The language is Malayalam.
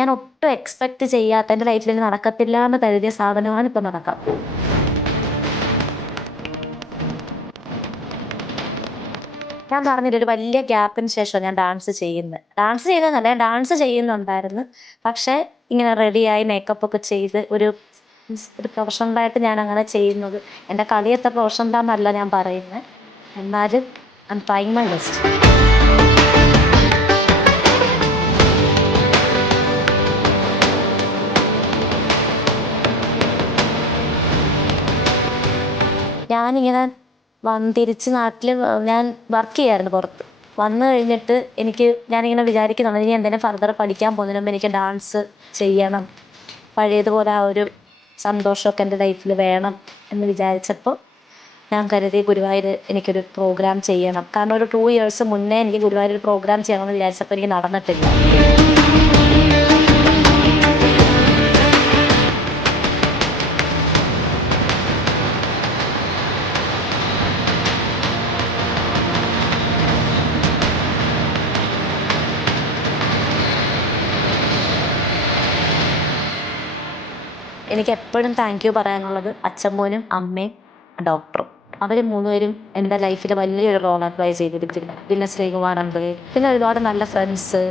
ഞാൻ ഒട്ടും എക്സ്പെക്ട് ചെയ്യാത്ത എൻ്റെ ലൈഫിൽ ഇത് നടക്കത്തില്ല എന്ന് കരുതിയ സാധനമാണ് ഇപ്പം നടക്കാം. ഞാൻ പറഞ്ഞില്ല, ഒരു വലിയ ഗ്യാപ്പിന് ശേഷം ഞാൻ ഡാൻസ് ചെയ്യുന്നത്. ഡാൻസ് ചെയ്യുന്നതല്ല, ഞാൻ ഡാൻസ് ചെയ്യുന്നുണ്ടായിരുന്നു. പക്ഷേ ഇങ്ങനെ റെഡിയായി മേക്കപ്പ് ഒക്കെ ചെയ്ത് ഒരു പ്രൊഫഷണലായിട്ട് ഞാൻ അങ്ങനെ ചെയ്യുന്നത്. എൻ്റെ കളി എത്ര പ്രൊഫഷണലാന്നല്ല ഞാൻ പറയുന്നത്. എന്നാലും I am trying my best. ഞാനിങ്ങനെ തിരിച്ച് നാട്ടിൽ ഞാൻ വർക്ക് ചെയ്യായിരുന്നു പുറത്ത്. വന്നു കഴിഞ്ഞിട്ട് ഞാനിങ്ങനെ വിചാരിക്കുന്നുണ്ട്, ഇനി എന്തെങ്കിലും ഫർദർ പഠിക്കാൻ പോകുന്നതിന് മുമ്പ് എനിക്ക് ഡാൻസ് ചെയ്യണം, പഴയതുപോലെ ആ ഒരു സന്തോഷമൊക്കെ എൻ്റെ ലൈഫിൽ വേണം എന്ന് വിചാരിച്ചപ്പോൾ ഞാൻ കരുതി ഗുരുവായൂർ എനിക്കൊരു പ്രോഗ്രാം ചെയ്യണം. കാരണം ഒരു 2 ഇയേഴ്സ് മുന്നേ എനിക്ക് ഗുരുവായൂർ ഒരു പ്രോഗ്രാം ചെയ്യണമെന്ന് വിചാരിച്ചപ്പോൾ എനിക്ക് നടന്നിട്ടില്ല. എനിക്ക് എപ്പോഴും താങ്ക് യു പറയാനുള്ളത് അച്ഛമ്മോനും അമ്മയും ഡോക്ടറും. അവർ 3 പേരും എൻ്റെ ലൈഫിൽ വലിയൊരു റോൾ പ്ലേ ചെയ്തിട്ടുണ്ട്. പിന്നെ ശ്രീകുമാറുണ്ട്, പിന്നെ ഒരുപാട് നല്ല ഫ്രണ്ട്സ്.